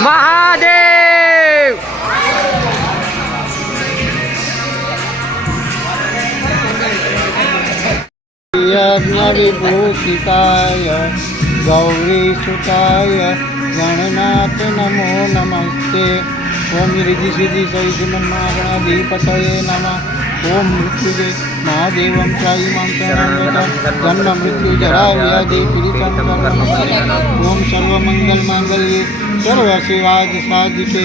મહાદેવ યજ્ઞવિભૂષિતાય ગૌરીસુતાય ગણનાથ નમો નમસ્તે. ઓમ રિધિ સિદ્ધિ સહિતમન્માગણાધિપતયે નમઃ. ઓમ મૃત્યુજય મહાદેવમ ચાઈમાં જન્મ મૃત્યુ જરા વ્યાધિ પીડિતં ઓમ સર્વમંગલ માંગલ્યે સર્વ શિવાજ સાધિકે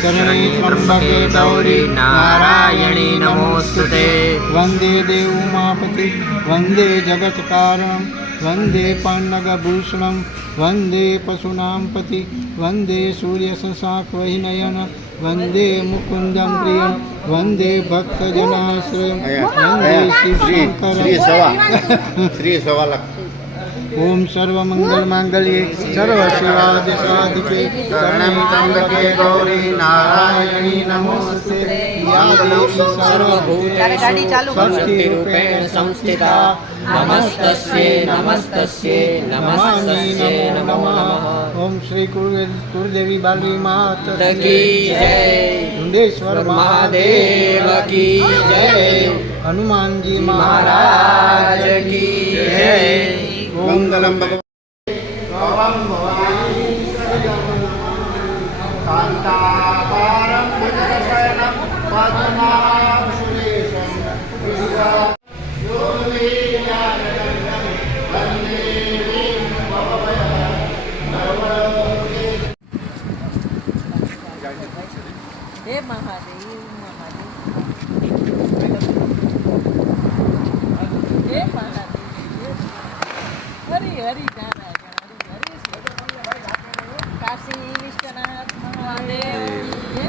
શરણે ત્રંબકે ગૌરી નારાયણી નમોસ્તુતે. વંદે દેવ ઉમાપતિ વંદે જગત કારણમ વંદે પાન્નગભૂષણમ વંદે પશુનામ પતિ વંદે સૂર્ય સંશાકવહિનયન વંદે મુકુંદમ પ્રિયમ વંદે ભક્તજનાશ્રયમ વંદે શિવશંકરમ. ઓમ સર્વમંગલ માંગલ્યે સર્વ શિવાદિ સાધિકે શરણં ત્રંબકે ગૌરી નારાયણી નમોસ્તે. યા દેવી સર્વભૂતેષુ રૂપેણ સંસ્થિતા નમસ્તસ્યે નમસ્તસ્યે નમસ્તસ્યે નમો નમઃ. ઓમ શ્રી કુળદેવી બાલવી માત કી જય. મુંડેશ્વર મહાદેવ કી જય. હનુમાનજી મહારાજ કી જય. મંગલમ હે મહાદેવ મહાદેવ હે મહાદેવ હરિ હરિ નારાયણ હરિ હરિ કાશી વિશ્વનાથ મહાદેવ જય.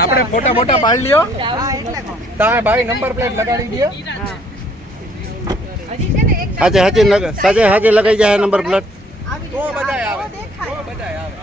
આપણે ફોટા મોટા પાડી લ્યો. તારે ભાઈ નંબર પ્લેટ લગાડી દે. હાજે લગાઈ જાય નંબર પ્લેટ. તો બધાય આવે. બધાય આવે.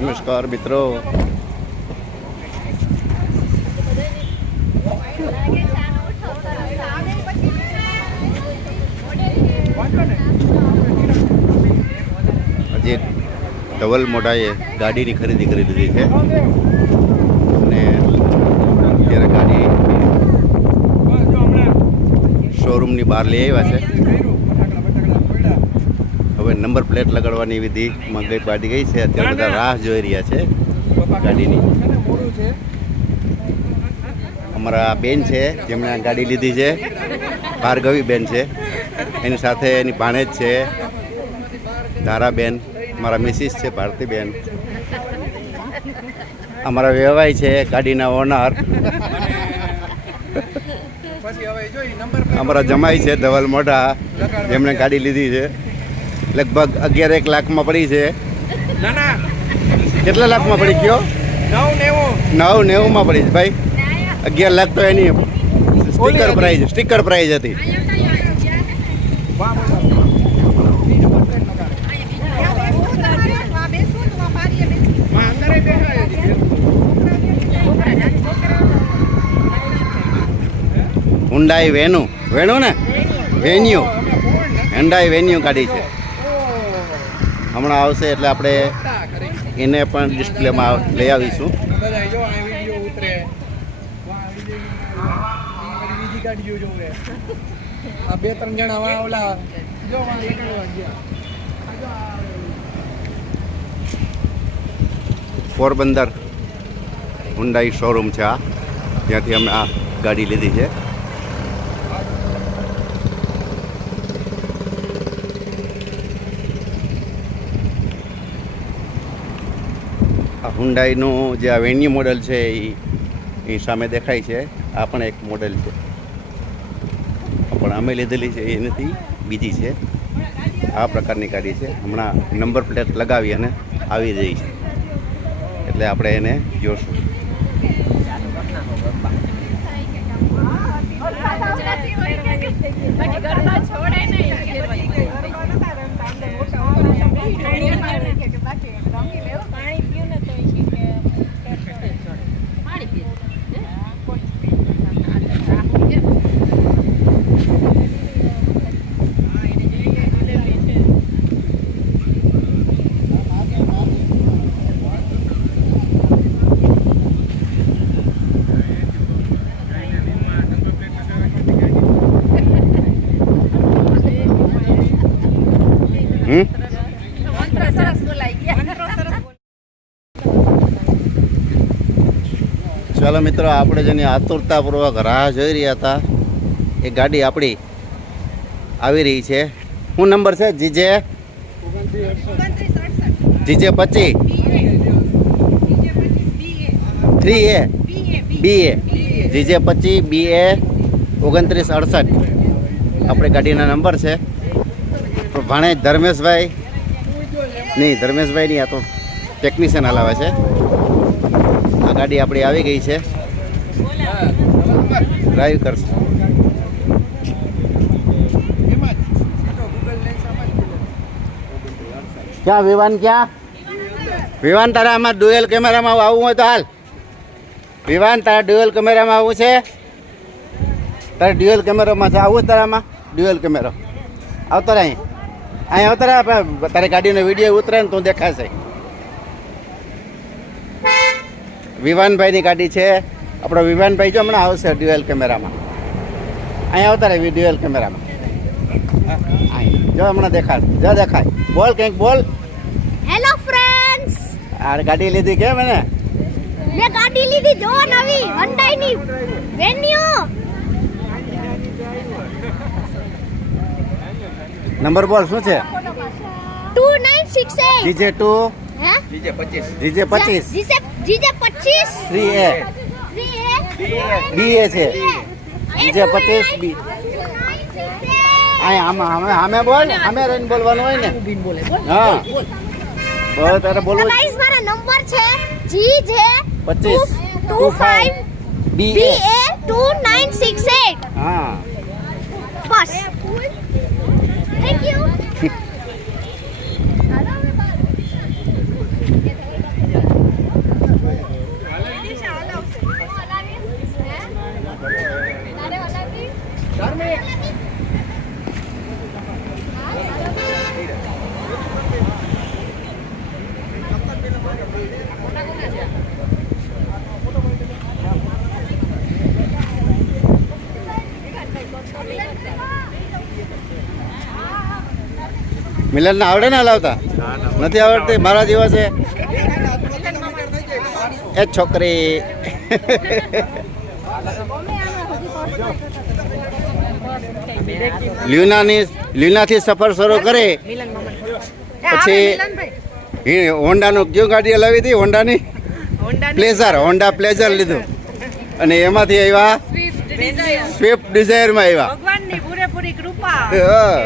નમસ્કાર મિત્રો. હજી ધવલ મોઢાએ ગાડીની ખરીદી કરી લીધી છે અને અત્યારે ગાડી શોરૂમની બહાર લઈ આવ્યા છે. હવે નંબર પ્લેટ લગાડવાની વિધિમાં ગાડી ગઈ છે. અત્યારે બધા રાહ જોઈ રહ્યા છે ગાડીની. મોડું છે. અમારા બેન છે જેમણે આ ગાડી લીધી છે, ભાર્ગવી બેન છે. એની સાથે એની ભાણેજ છે ધારાબેન, મારા મિસિસ છે ભારતીબેન, અમારા વેવાઈ છે ગાડીના ઓનર, પછી હવે જો ઈ નંબર પ્લેટ અમારા જમાઈ છે ધવલ મોઢા જેમણે ગાડી લીધી છે. લગભગ 11 લાખમાં પડી છે. ના ના કેટલા લાખમાં પડી ગયો? 990 990માં પડી છે ભાઈ. 11 લાખ તો એની સ્ટીકર પ્રાઇઝ હતી. વાહ મોટા ઈ નંબર પ્લેટ લગાડે. માં અંદરે બેઠા છે. હુન્ડાઈ વેન્યુ ને વેન્યુ હુન્ડાઈ વેન્યુ ગાડી છે. હમણાં આવશે એટલે આપણે એને પણ ડિસ્પ્લેમાં લઈ આવીશું. બધા જો આ વિડિયો ઉતરે. વાહ વિડિયો બીજી ગાડીઓ જોવે. આ બે ત્રણ જણા વાહ ઓલા જો વાહ લગાડવા ગયા. આ જો આ પોરબંદર હુન્ડાઈ શોરૂમ છે આ, ત્યાંથી અમે આ ગાડી લીધી છે. આ હુન્ડાઈનું જે આ વેન્યુ મોડલ છે એ સામે દેખાય છે. આ પણ એક મોડલ છે, પણ અમે લીધેલી છે એ નથી, બીજી છે. આ પ્રકારની ગાડી છે. હમણાં નંબર પ્લેટ લગાવી અને આવી રહી છે, એટલે આપણે એને જોશું. ચાલો મિત્રો, આપણે જેની આતુરતાપૂર્વક રાહ જોઈ રહ્યા હતા એ ગાડી આપણી આવી રહી છે. શું નંબર છે? GJ 25 3A BA GJ 25 BA 2968 આપણે ગાડીના નંબર છે. તો ભાણે ધર્મેશભાઈ નહીં, આ તો ટેકનિશિયન હલાવે છે. આ ગાડી આપણી આવી ગઈ છે, ડ્રાઈવ કરશે. ક્યાં વિવાન? વિવાન તારા આમાં ડ્યુઅલ કેમેરામાં આવવું હોય તો હાલ. વિવાન તારા ડ્યુઅલ કેમેરામાં આવવું છે? તારે ડ્યુઅલ કેમેરામાં છે આવવું? તારામાં ડ્યુઅલ કેમેરો આવતો રહે. અહીં આવતો રહે. તારી ગાડીનો વિડીયો ઉતરે ને તું દેખાશે. વિવાનભાઈની ગાડી છે. આપણો વિવાનભાઈ જો હમણાં આવશે ડ્યુઅલ કેમેરામાં. અહીં આવતા રહે ડ્યુઅલ કેમેરામાં. જો હમણાં દેખાય. બોલ કંઈક બોલ. હેલો ફ્રેન્ડ્સ, આ ગાડી લીધી કેમ એને? મેં ગાડી લીધી જો નવી Hyundai વેન્યુ. નંબર બોલ શું છે? 2968 જીજે 2 હે જીજે 25 જીજે 25 3A BA છે. GJ 25 B. આમે બોલ, આમે રહીને બોલવાનું હોય ને. હા બોલ, તારે બોલવું. ગાઈસ મારો નંબર છે GJ25 BA 2968. હા બસ. Thank you. મિલનને આવડે ને હલાવતા નથી આવડતી મારા જેવા છે એ છોકરી લ્યુનાથી સફર શરૂ કરે પછી હોન્ડાનું કયું ગાડી હલાવી હતી હોન્ડાની હોન્ડા પ્લેઝર લીધું અને એમાંથી આવ્યા સ્વિફ્ટ ડિઝાયરમાં આવ્યા ભગવાનની પૂરેપૂરી કૃપા હા.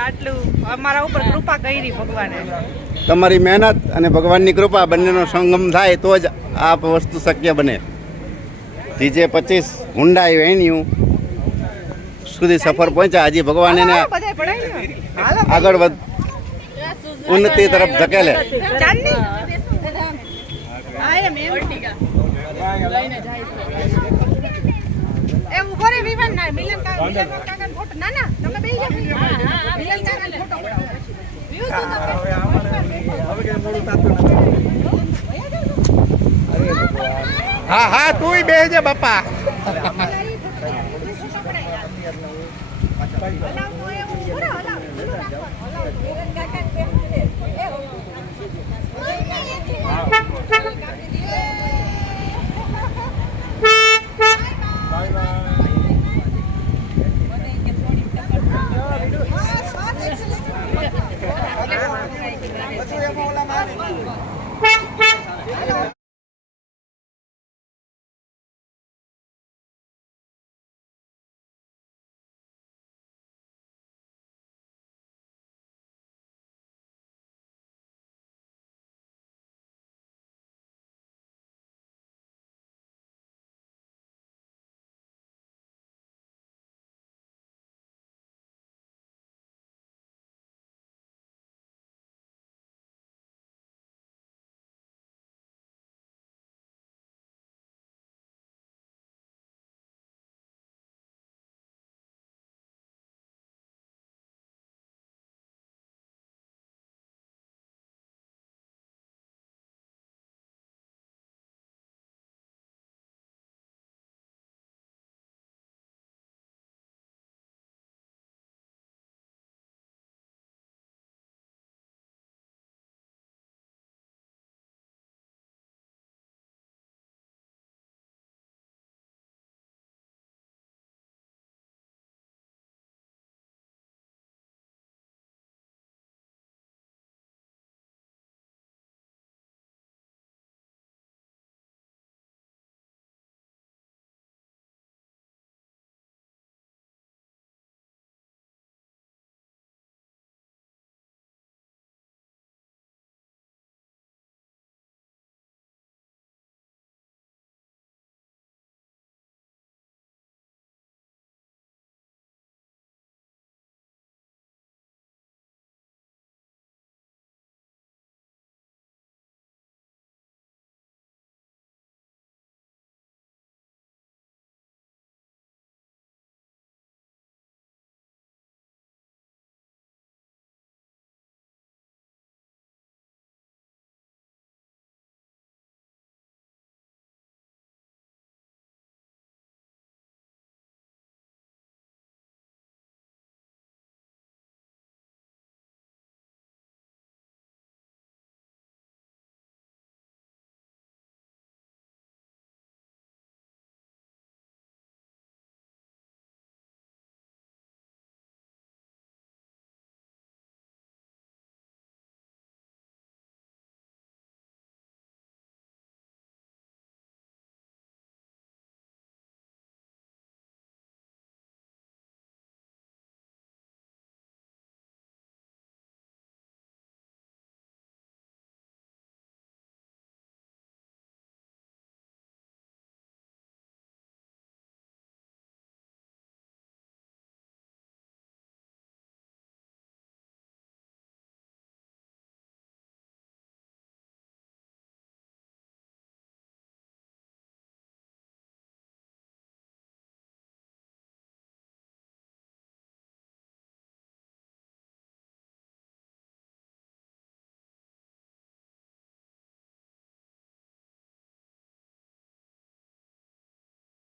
આટલું અમારા ઉપર કૃપા કરી ભગવાને. તમારી મહેનત અને ભગવાનની કૃપા બંનેનો સંગમ થાય તો જ આ વસ્તુ શક્ય બને જીજે 25 હુન્ડાઈ વેન્યુ સુધી સફર પહોંચ્યા હજી ભગવાન એને બધાય પડાય ને. હાલો આગળ વધ ઉન્નતિ તરફ ધકેલે ચાંદની. આ એમ લઈને જાય છે. એ ઉભો રે વિવાન ના મિલન કાકાનો ફોટો ના ના તમે બેહી જાઓ મિલન કાકાનો ફોટો પડાવો વ્યૂ તો હા હા તુંય બેસજે બાપા